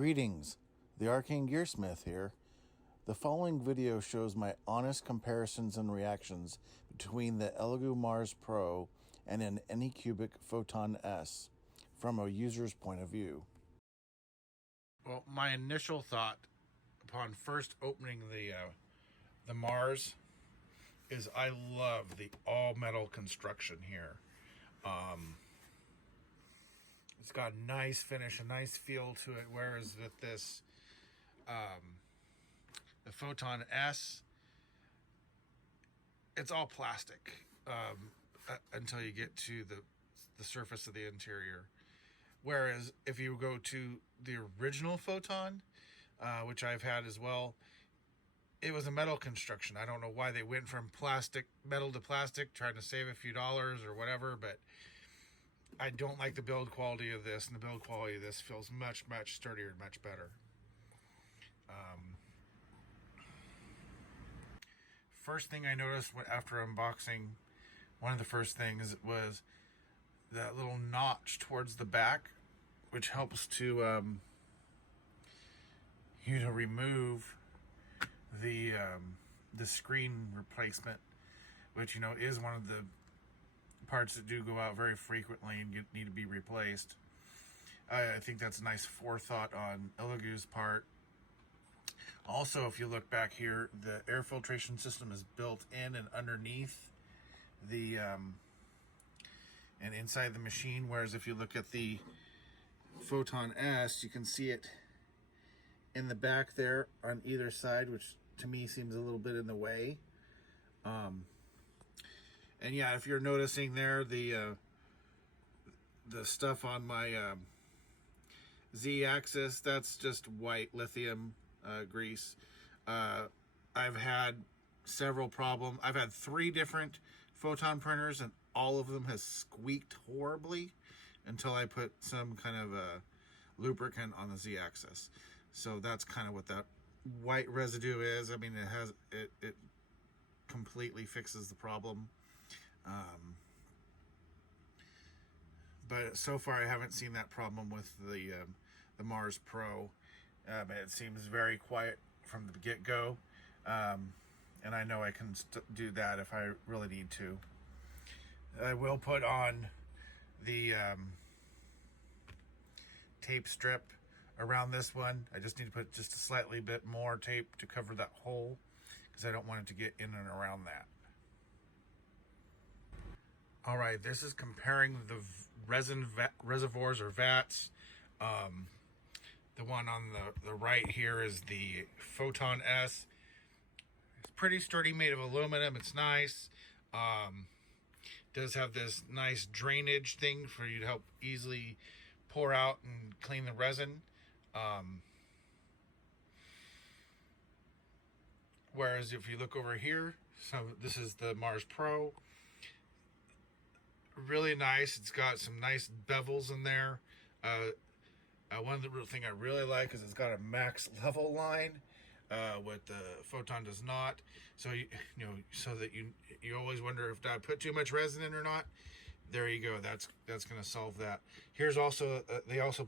Greetings, the Arcane Gearsmith here. The following video shows my honest comparisons and reactions between the Elegoo Mars Pro and an Anycubic Photon S from a user's point of view. Well, my initial thought upon first opening the Mars is I love the all-metal construction here. It's got a nice finish, a nice feel to it, whereas with this, the Photon S, it's all plastic until you get to the surface of the interior. Whereas if you go to the original Photon, which I've had as well, it was a metal construction. I don't know why they went from metal to plastic, trying to save a few dollars or whatever, but I don't like the build quality of this, and the build quality of this feels much, much sturdier and much better. First thing I noticed after unboxing, one of the first things was that little notch towards the back, which helps to remove the screen replacement, which is one of the parts that do go out very frequently and need to be replaced. I think that's a nice forethought on Elegoo's part. Also, if you look back here, the air filtration system is built in and underneath the and inside the machine, whereas if you look at the Photon S, you can see it in the back there on either side, which to me seems a little bit in the way. And yeah, if you're noticing there, the stuff on my Z-axis, that's just white lithium grease. I've had several problems. I've had 3 different Photon printers, and all of them has squeaked horribly until I put some kind of a lubricant on the Z-axis. So that's kind of what that white residue is. I mean, it completely fixes the problem. But so far I haven't seen that problem with the Mars Pro. It seems very quiet from the get-go, and I know I can do that if I really need to. I will put on the tape strip around this one. I just need to put just a slightly bit more tape to cover that hole, because I don't want it to get in and around that. All right, this is comparing the resin reservoirs or vats. The one on the right here is the Photon S. It's pretty sturdy, made of aluminum. It's nice. Does have this nice drainage thing for you to help easily pour out and clean the resin. Whereas if you look over here, so this is the Mars Pro. Really nice. It's got some nice bevels in there. One of the real thing I really like is it's got a max level line, what the Photon does not. So so that you always wonder if I put too much resin in or not. There you go. That's going to solve that. Here's also they also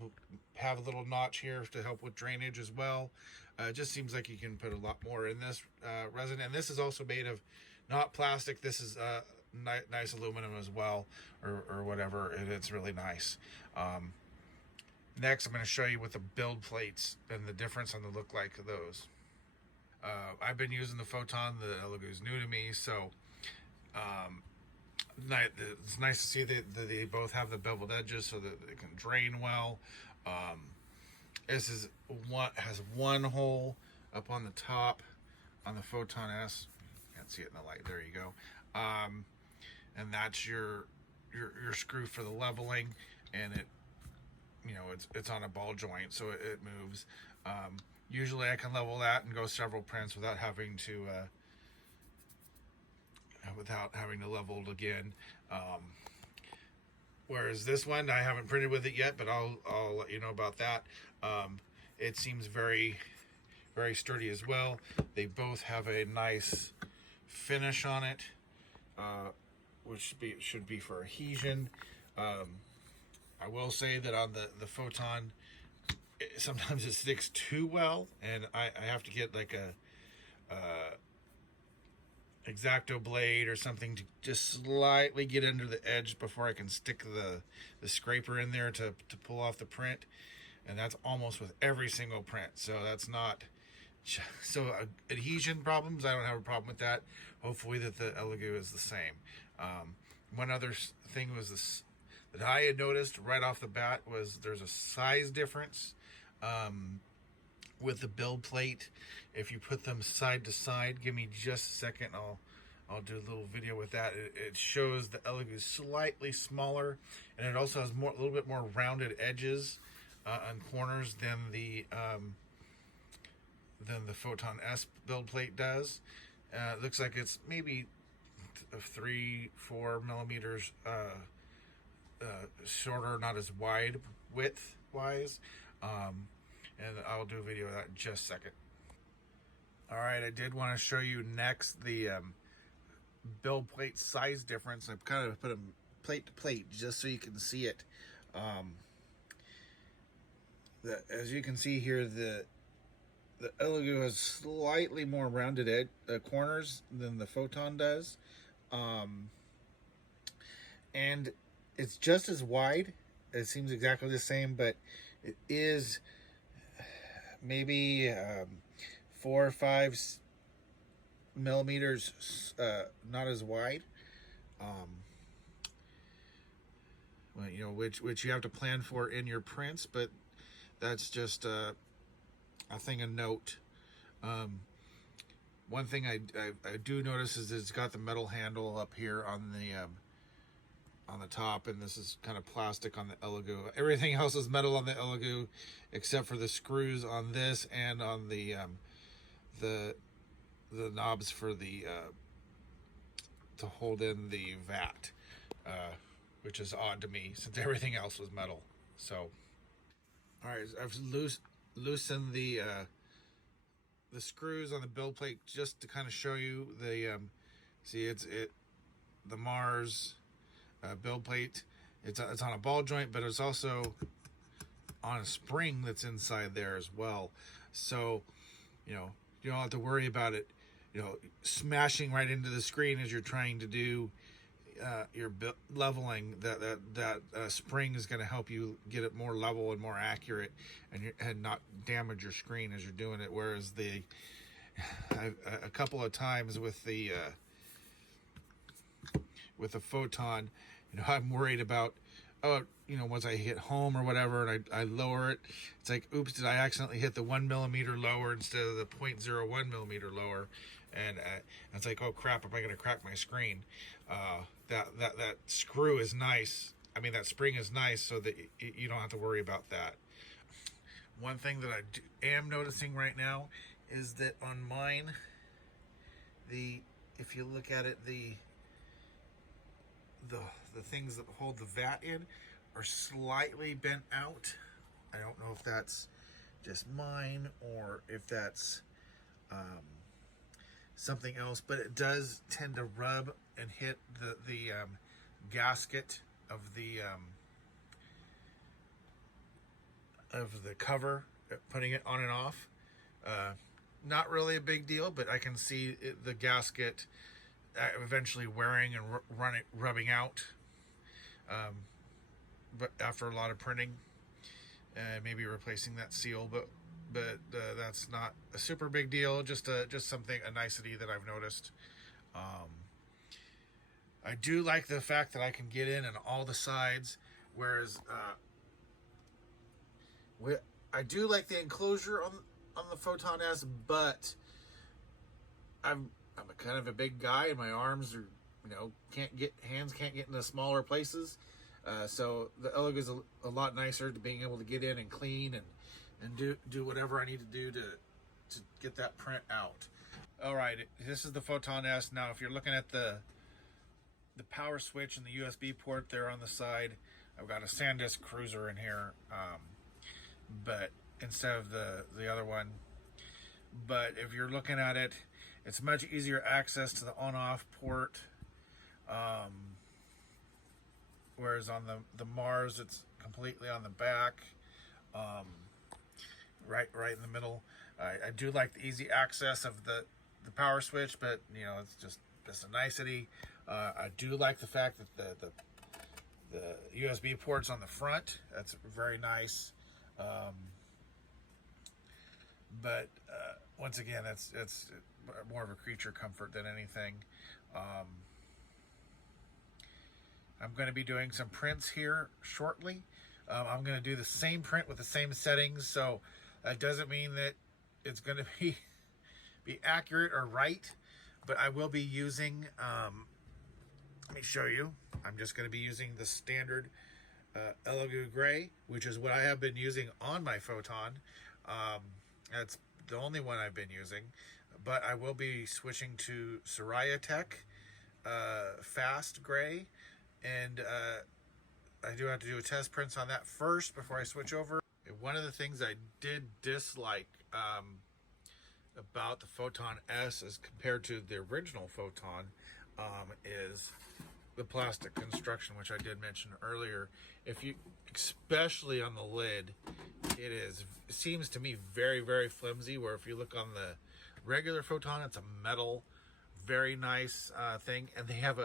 have a little notch here to help with drainage as well. It just seems like you can put a lot more in this resin, and this is also made of not plastic. This is nice aluminum as well, or whatever. It's really nice. Next, I'm going to show you what the build plates and the difference on the look like of those. I've been using the Photon. The Elegoo's new to me, so it's nice to see that they both have the beveled edges so that they can drain well. This has one hole up on the top on the Photon S. You can't see it in the light. There you go. And that's your screw for the leveling, and it it's on a ball joint, so it moves. Usually I can level that and go several prints without having to level it again. Whereas this one, I haven't printed with it yet, but I'll let you know about that. It seems very, very sturdy as well. They both have a nice finish on it, which should be for adhesion. I will say that on the Photon, sometimes it sticks too well, and I have to get like a X-Acto blade or something to just slightly get under the edge before I can stick the scraper in there to pull off the print. And that's almost with every single print. So that's not... So adhesion problems, I don't have a problem with that. Hopefully that the Elegoo is the same. One other thing was this that I had noticed right off the bat was there's a size difference with the build plate. If you put them side to side, give me just a second, I'll do a little video with that. It shows the Elegoo is slightly smaller, and it also has a little bit more rounded edges on corners than the Photon S build plate does. It looks like it's maybe 3-4 millimeters shorter, not as wide width wise. And I'll do a video of that in just a second. All right, I did want to show you next the build plate size difference. I've kind of put them plate to plate just so you can see it. As you can see here, the Elegoo has slightly more rounded corners than the Photon does. And it's just as wide. It seems exactly the same, but it is maybe 4 or 5 millimeters not as wide. Well, you know, which you have to plan for in your prints, but that's just a thing of note. One thing I do notice is it's got the metal handle up here on the top, and this is kind of plastic on the Elegoo. Everything else is metal on the Elegoo except for the screws on this and on the knobs for the to hold in the vat, which is odd to me since everything else was metal. So, all right, I've loosened the screws on the build plate just to kind of show you the see the Mars build plate. It's on a ball joint, but it's also on a spring that's inside there as well. So, you know, you don't have to worry about it, you know, smashing right into the screen as you're trying to do your leveling. That spring is going to help you get it more level and more accurate, and not damage your screen as you're doing it. Whereas a couple of times with the Photon, you know, I'm worried about, you know, once I hit home or whatever and I lower it, it's like, oops, did I accidentally hit the 1 millimeter lower instead of the 0.01 millimeter lower? And it's like, oh crap, am I going to crack my screen? That screw is nice. I mean, that spring is nice so that you don't have to worry about that. One thing that I am noticing right now is that on mine, if you look at it, the things that hold the vat in are slightly bent out. I don't know if that's just mine or if that's something else, but it does tend to rub and hit the gasket of the cover, putting it on and off. Not really a big deal, but I can see the gasket eventually wearing and rubbing out, but after a lot of printing, maybe replacing that seal, but that's not a super big deal. Just something, a nicety that I've noticed. I do like the fact that I can get in on all the sides, whereas I do like the enclosure on the Photon S, but I'm a kind of a big guy and my arms are, you know, hands can't get into smaller places. So the Elegoo is a lot nicer to being able to get in and clean and do whatever I need to do to get that print out. All right, this is the Photon S. Now, if you're looking at the power switch and the USB port there on the side, I've got a SanDisk Cruiser in here, but instead of the other one. But if you're looking at it, it's much easier access to the on-off port, whereas on the Mars, it's completely on the back. right in the middle. I do like the easy access of the power switch, but you know, it's just a nicety. I do like the fact that the USB ports on the front. That's very nice. But once again, it's more of a creature comfort than anything. I'm going to be doing some prints here shortly. I'm going to do the same print with the same settings, so that doesn't mean that it's going to be accurate or right, but I will be using, let me show you. I'm just going to be using the standard Elegoo Gray, which is what I have been using on my Photon. That's the only one I've been using, but I will be switching to Soraya Tech Fast Gray, and I do have to do a test prints on that first before I switch over. One of the things I did dislike about the Photon S as compared to the original Photon is the plastic construction, which I did mention earlier. If you, especially on the lid, it seems to me very, very flimsy, where if you look on the regular Photon, it's a metal, very nice thing, and they have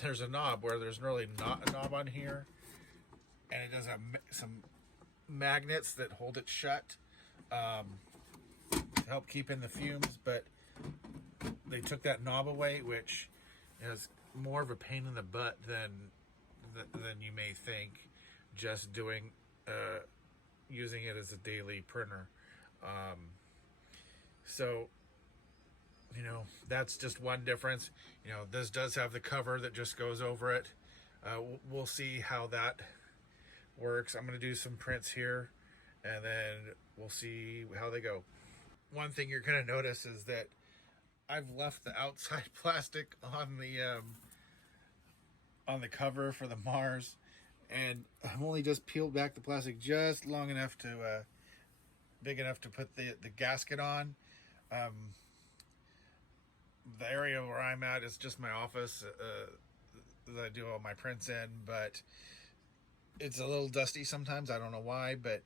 there's a knob where there's really not a knob on here, and it does have some magnets that hold it shut to help keep in the fumes, but they took that knob away, which is more of a pain in the butt than you may think, just doing using it as a daily printer. So you know, that's just one difference. You know, this does have the cover that just goes over it. We'll see how that works. I'm going to do some prints here, and then we'll see how they go. One thing you're going to notice is that I've left the outside plastic on the cover for the Mars, and I've only just peeled back the plastic just long enough to big enough to put the gasket on. The area where I'm at is just my office that I do all my prints in, but it's a little dusty sometimes. I don't know why, but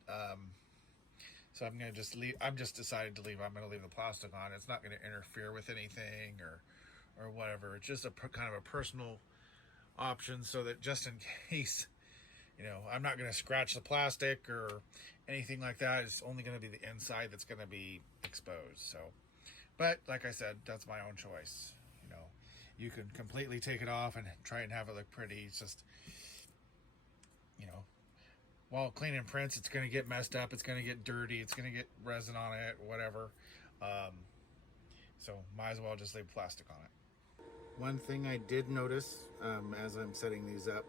so I'm gonna just leave. I'm just decided to leave. I'm gonna leave the plastic on. It's not gonna interfere with anything or whatever. It's just a kind of a personal option, so that just in case, you know, I'm not gonna scratch the plastic or anything like that. It's only gonna be the inside that's gonna be exposed. So. But like I said, that's my own choice. You know, you can completely take it off and try and have it look pretty. It's just, you know, while cleaning prints, it's going to get messed up. It's going to get dirty. It's going to get resin on it, whatever. So might as well just leave plastic on it. One thing I did notice as I'm setting these up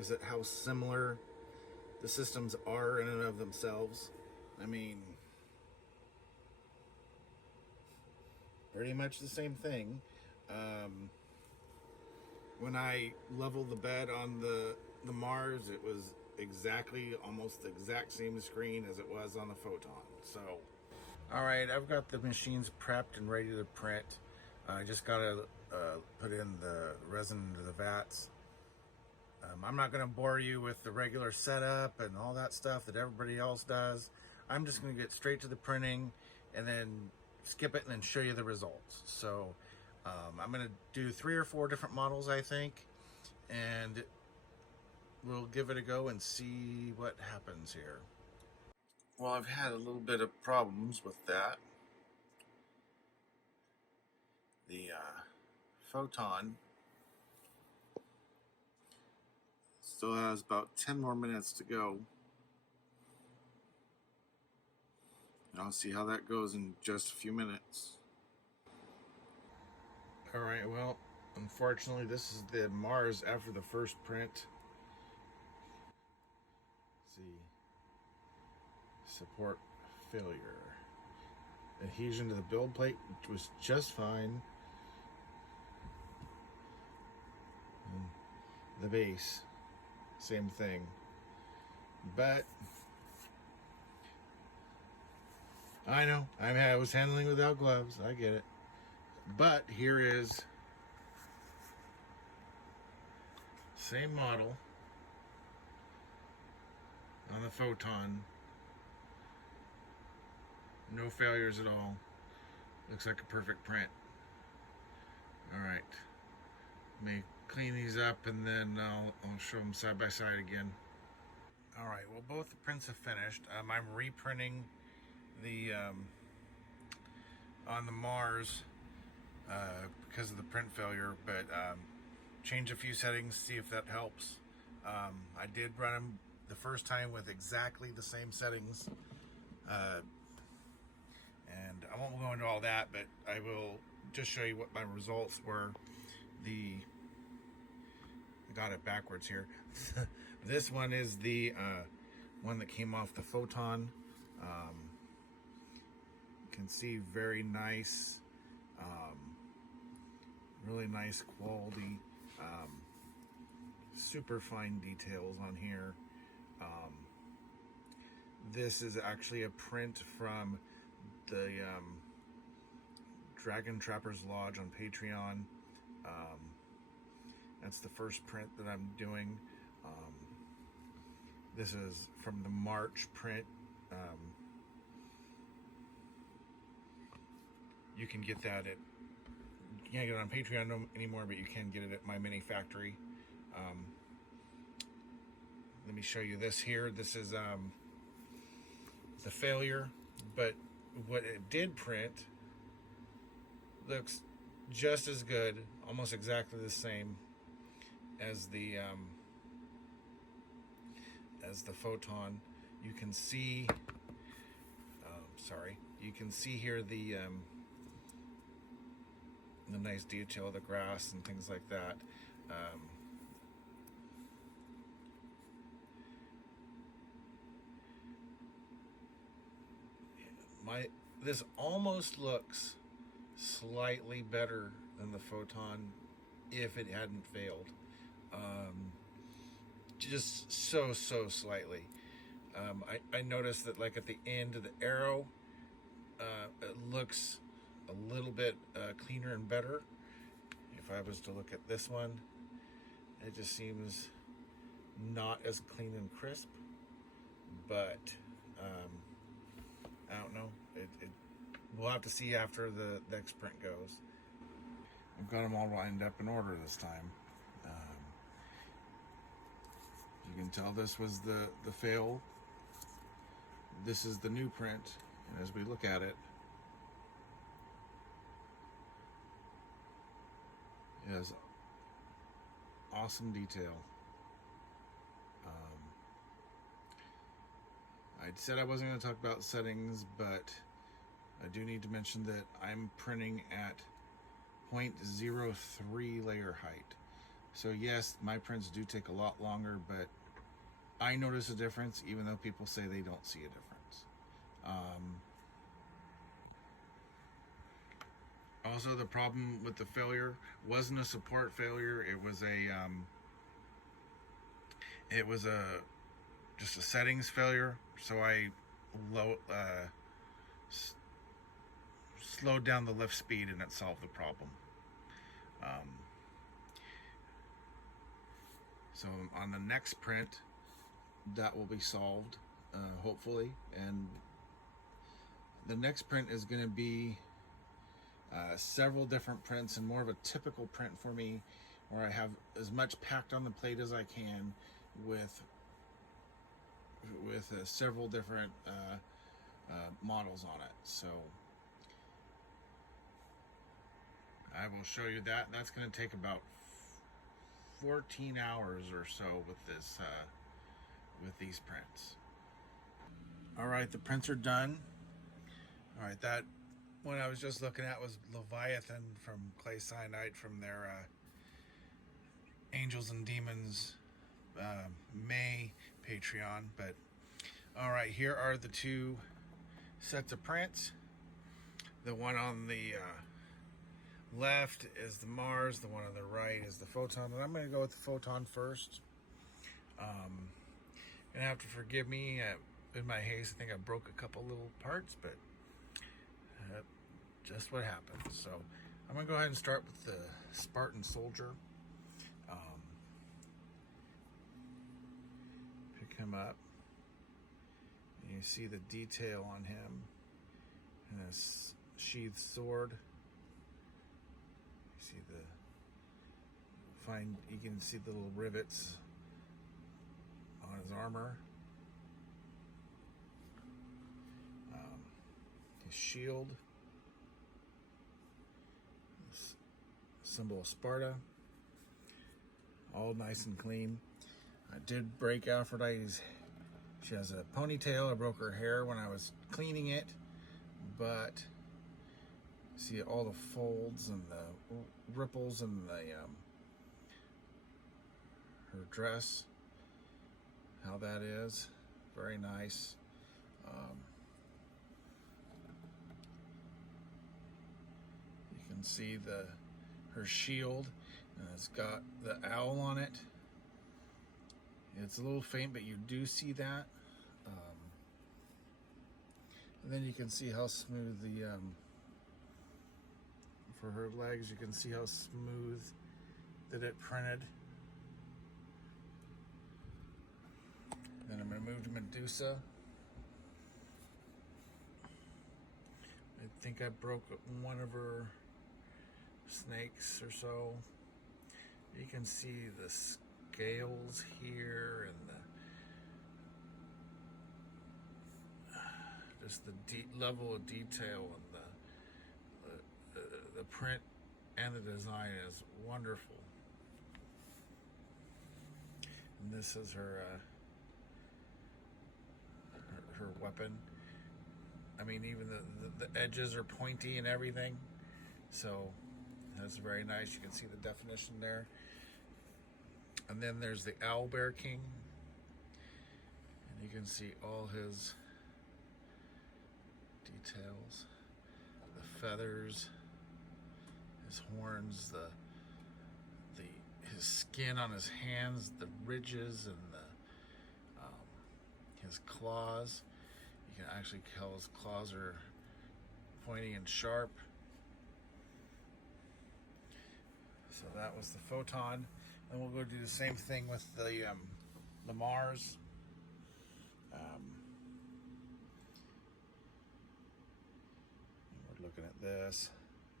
is that how similar the systems are in and of themselves. I mean, pretty much the same thing. When I leveled the bed on the Mars, it was almost the exact same screen as it was on the Photon. So, all right, I've got the machines prepped and ready to print. I just gotta put in the resin into the vats. I'm not gonna bore you with the regular setup and all that stuff that everybody else does. I'm just gonna get straight to the printing and then skip it and then show you the results. So I'm going to do 3 or 4 different models, I think, and we'll give it a go and see what happens here. Well, I've had a little bit of problems with that. The Photon still has about 10 more minutes to go. I'll see how that goes in just a few minutes. Alright, well, unfortunately this is the Mars after the first print. Let's see. Support failure. Adhesion to the build plate, which was just fine. And the base, same thing. But I know, I was handling without gloves, I get it. But here is same model on the Photon No failures at all. Looks like a perfect print. Alright. Let me clean these up and then I'll show them side by side again. Alright, well both the prints have finished. I'm reprinting the on the Mars because of the print failure, but change a few settings, see if that helps. I did run them the first time with exactly the same settings, and I won't go into all that, but I will just show you what my results were. I got it backwards here. This one is the one that came off the Photon. You can see very nice, really nice quality, super fine details on here. This is actually a print from the Dragon Trappers Lodge on Patreon. That's the first print that I'm doing. This is from the March print. You can get that at, you can't get it on Patreon anymore, but you can get it at MyMiniFactory. Let me show you this here. This is the failure, but what it did print looks just as good, almost exactly the same as the Photon. You can see, you can see here the nice detail of the grass and things like that. This almost looks slightly better than the Photon if it hadn't failed. Just so slightly. I noticed that, like, at the end of the arrow, it looks a little bit cleaner and better. If I was to look at this one, it just seems not as clean and crisp, but I don't know. We'll have to see after the next print goes. I've got them all lined up in order this time. You can tell this was the fail. This is the new print, and as we look at it, it has awesome detail. I said I wasn't going to talk about settings, but I do need to mention that I'm printing at 0.03 layer height. So yes, my prints do take a lot longer, but I notice a difference, even though people say they don't see a difference. Also, the problem with the failure wasn't a support failure. It was just a settings failure. So I slowed down the lift speed, and it solved the problem. So on the next print, that will be solved, hopefully. And the next print is going to be several different prints, and more of a typical print for me, where I have as much packed on the plate as I can with several different models on it. So I will show you that. That's going to take about 14 hours or so with this with these prints. All right, the prints are done. All right, that one I was just looking at was Leviathan from Clay Cyanide from their Angels and Demons May Patreon. But all right, here are the two sets of prints. The one on the left is the Mars, the one on the right is the Photon, but I'm going to go with the Photon first. You're going to have to forgive me. In my haste, I think I broke a couple little parts, but just what happens. So I'm going to go ahead and start with the Spartan Soldier. Pick him up. And you see the detail on him. And his sheathed sword. You see you can see the little rivets on his armor. His shield. This symbol of Sparta. All nice and clean. I did break Aphrodite's. She has a ponytail. I broke her hair when I was cleaning it, but see all the folds and the ripples in the her dress. How that is, very nice. You can see her shield, and it's got the owl on it. It's a little faint, but you do see that. And then you can see how smooth for her legs, you can see how smooth that it printed. Then I'm going to move to Medusa. I think I broke one of her snakes or so. You can see the scales here and just the level of detail and the print and the design is wonderful. And this is her weapon. I mean, even the edges are pointy and everything, so that's very nice. You can see the definition there. And then there's the Owlbear King, and you can see all his details, the feathers, his horns, his skin on his hands, the ridges, and his claws. You can actually tell his claws are pointy and sharp. So that was the Photon. And we'll go do the same thing with the Mars. We're looking at this,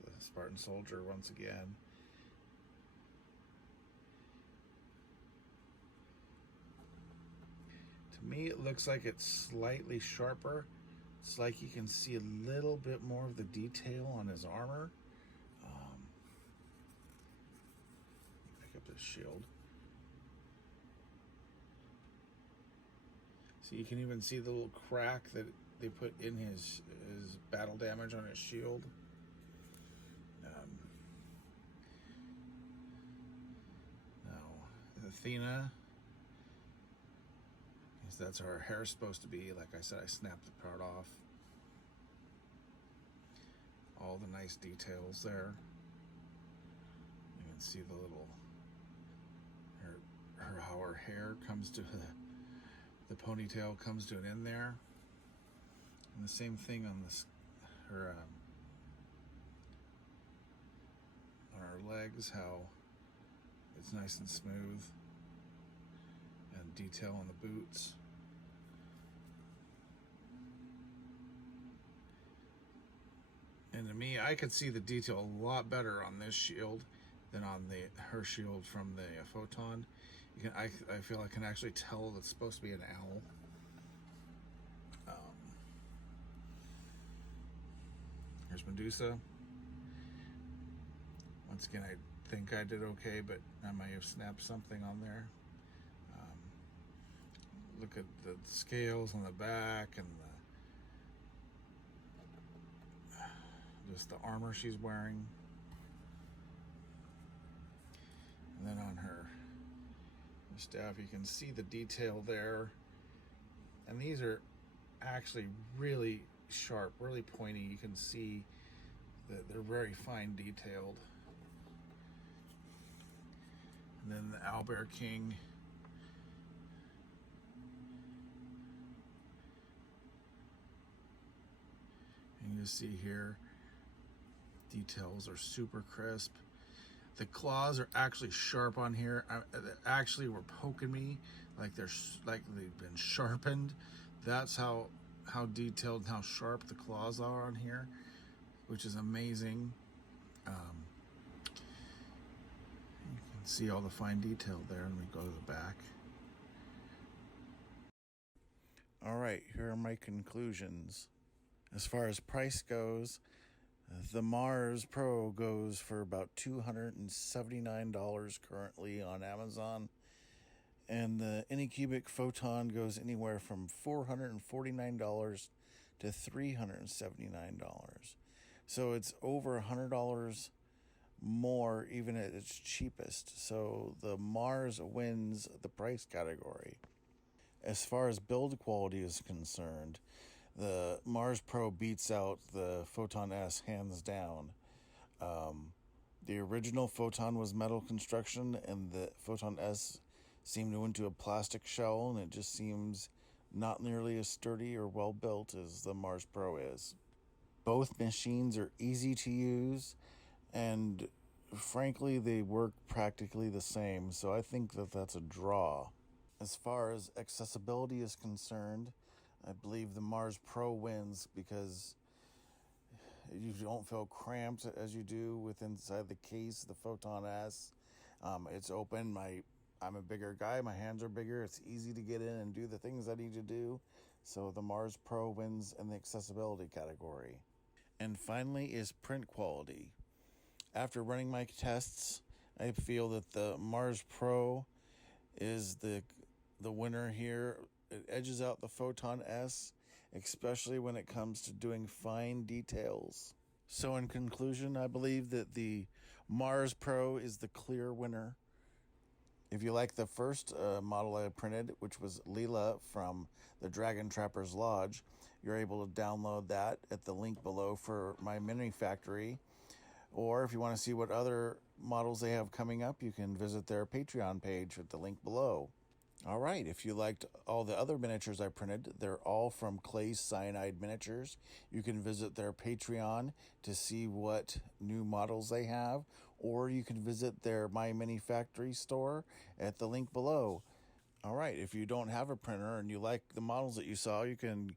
the Spartan Soldier once again. To me, it looks like it's slightly sharper. It's like you can see a little bit more of the detail on his armor. Pick up this shield. So you can even see the little crack that they put in his battle damage on his shield. Now, Athena. That's how her hair is supposed to be. Like I said, I snapped the part off. All the nice details there. You can see the little how her hair comes to the ponytail comes to an end there. And the same thing on her on her legs, how it's nice and smooth, and detail on the boots. And to me, I could see the detail a lot better on this shield than on her shield from the Photon. I feel I can actually tell it's supposed to be an owl. Here's Medusa. Once again, I think I did okay, but I might have snapped something on there. Look at the scales on the back and just the armor she's wearing. And then on her staff, you can see the detail there. And these are actually really sharp, really pointy. You can see that they're very fine detailed. And then the Owlbear King. And you see here, details are super crisp. The claws are actually sharp on here. They actually were poking me like they've been sharpened. That's how how detailed and how sharp the claws are on here, which is amazing. You can see all the fine detail there, and we go to the back. All right, here are my conclusions. As far as price goes, the Mars Pro goes for about $279 currently on Amazon, and the Anycubic Photon goes anywhere from $449 to $379. So it's over $100 more even at its cheapest. So the Mars wins the price category. As far as build quality is concerned, the Mars Pro beats out the Photon S hands down. The original Photon was metal construction, and the Photon S seemed to went into a plastic shell, and it just seems not nearly as sturdy or well built as the Mars Pro is. Both machines are easy to use, and frankly, they work practically the same, so I think that that's a draw. As far as accessibility is concerned, I believe the Mars Pro wins because you don't feel cramped as you do with inside the case, the Photon S. It's open. I'm a bigger guy. My hands are bigger. It's easy to get in and do the things I need to do. So the Mars Pro wins in the accessibility category. And finally is print quality. After running my tests, I feel that the Mars Pro is the winner here. It edges out the Photon S, especially when it comes to doing fine details. So in conclusion, I believe that the Mars Pro is the clear winner. If you like the first model I printed, which was Leela from the Dragon Trapper's Lodge, you're able to download that at the link below for MyMiniFactory. Or if you want to see what other models they have coming up, you can visit their Patreon page at the link below. All right, if you liked all the other miniatures I printed, they're all from Clay Cyanide Miniatures. You can visit their Patreon to see what new models they have, or you can visit their MyMiniFactory store at the link below. All right, if you don't have a printer and you like the models that you saw, you can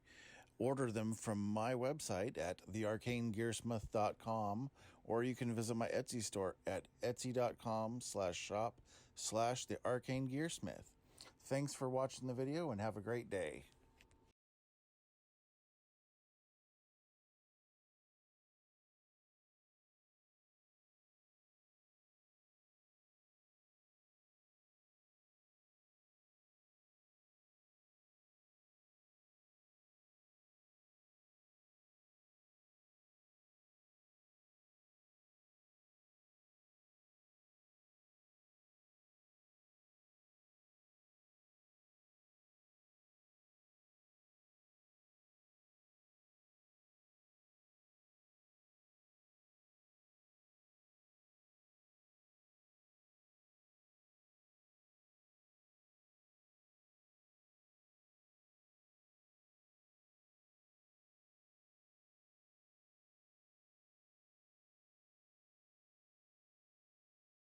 order them from my website at thearcanegearsmith.com, or you can visit my Etsy store at etsy.com/shop/thearcanegearsmith. Thanks for watching the video and have a great day.